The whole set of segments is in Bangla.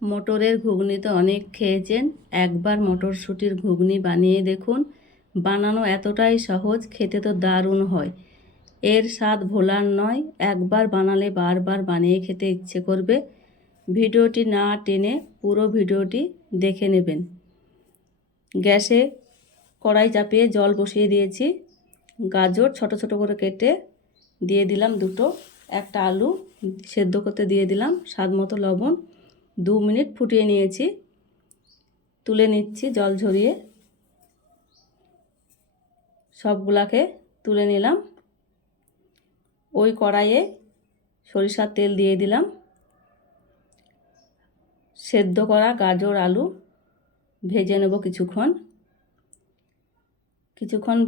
মটরের ঘুগনি তো অনেক খেয়েছেন, একবার মটরশুঁটির ঘুগনি বানিয়ে দেখুন। বানানো এতটাই সহজ, খেতে তো দারুণ হয়। এর স্বাদ ভোলার নয়, একবার বানালে বারবার বানিয়ে খেতে ইচ্ছে করবে। ভিডিওটি না টেনে পুরো ভিডিওটি দেখে নেবেন। গ্যাসে কড়াই চাপিয়ে জল বসিয়ে দিয়েছি। গাজর ছোট ছোট করে কেটে দিয়ে দিলাম দুটো, একটা আলু সেদ্ধ করতে দিয়ে দিলাম, স্বাদ মতো লবণ। 2 মিনিট ফুটিয়ে নিয়েছি, তুলে নিচ্ছি জল ঝরিয়ে। সবগুলাকে তুলে নিলাম। ওই কড়াইয়ে সরিষার তেল দিয়ে দিলাম। সেদ্ধ করা গাজর আলু ভেজে নেব কিছুক্ষণ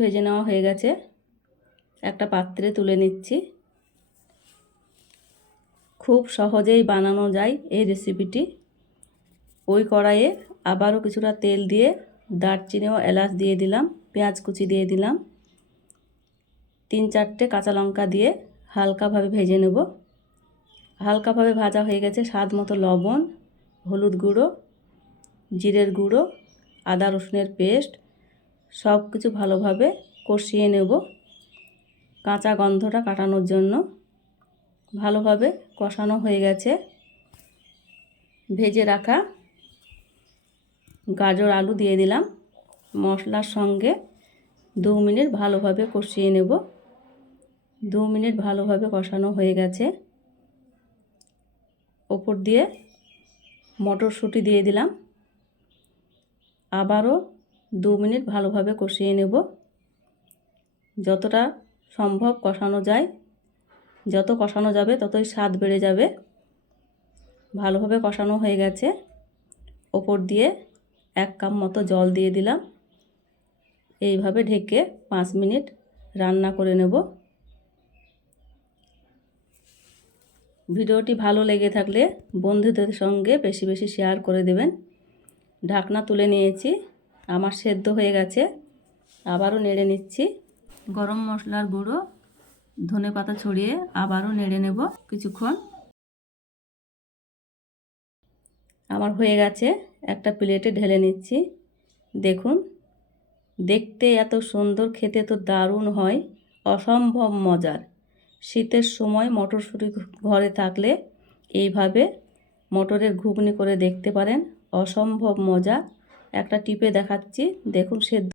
ভেজে নেওয়া হয়ে গেছে, একটা পাত্রে তুলে নিচ্ছি। খুব সহজেই বানানো যায় এই রেসিপিটি। ওই কড়াইয়ে আবারও কিছুটা তেল দিয়ে দারচিনি ও এলাচ দিয়ে দিলাম, পেঁয়াজ কুচি দিয়ে দিলাম, 3-4টে কাঁচা লঙ্কা দিয়ে হালকাভাবে ভেজে নেব। হালকাভাবে ভাজা হয়ে গেছে, স্বাদ মতো লবণ, হলুদ গুঁড়ো, জিরের গুঁড়ো, আদা রসুনের পেস্ট সব কিছু ভালোভাবে কষিয়ে নেব। কাঁচা গন্ধটা কাটানোর জন্য ভালোভাবে কষানো হয়ে গেছে। ভেজে রাখা গাজর আলু দিয়ে দিলাম, মশলার সঙ্গে 2 মিনিট ভালোভাবে কষিয়ে নেব। 2 মিনিট ভালোভাবে কষানো হয়ে গেছে। ওপর দিয়ে মটরশুঁটি দিয়ে দিলাম, আবারও 2 মিনিট ভালোভাবে কষিয়ে নেব। যতটা সম্ভব কষানো যায়, যত কষানো যাবে ততই স্বাদ বেড়ে যাবে। ভালোভাবে কষানো হয়ে গেছে। ওপর দিয়ে 1 কাপ মতো জল দিয়ে দিলাম। এইভাবে ঢেকে 5 মিনিট রান্না করে নেব। ভিডিওটি ভালো লেগে থাকলে বন্ধুদের সঙ্গে বেশি বেশি শেয়ার করে দেবেন। ঢাকনা তুলে নিয়েছি, আমার সেদ্ধ হয়ে গেছে। আবারও নেড়ে নিচ্ছি। গরম মশলার গুঁড়ো, ধনেপাতা ছড়িয়ে আবারও নেড়ে নেব কিছুক্ষণ। আমার হয়ে গেছে, একটা প্লেটে ঢেলে নিচ্ছি। দেখুন, দেখতে এত সুন্দর, খেতে তো দারুণ হয়, অসম্ভব মজার। শীতের সময় মটরশুঁটি ঘরে থাকলে এইভাবে মটরের ঘুগনি করে দেখতে পারেন, অসম্ভব মজা। একটা টিপে দেখাচ্ছি, দেখুন সেদ্ধ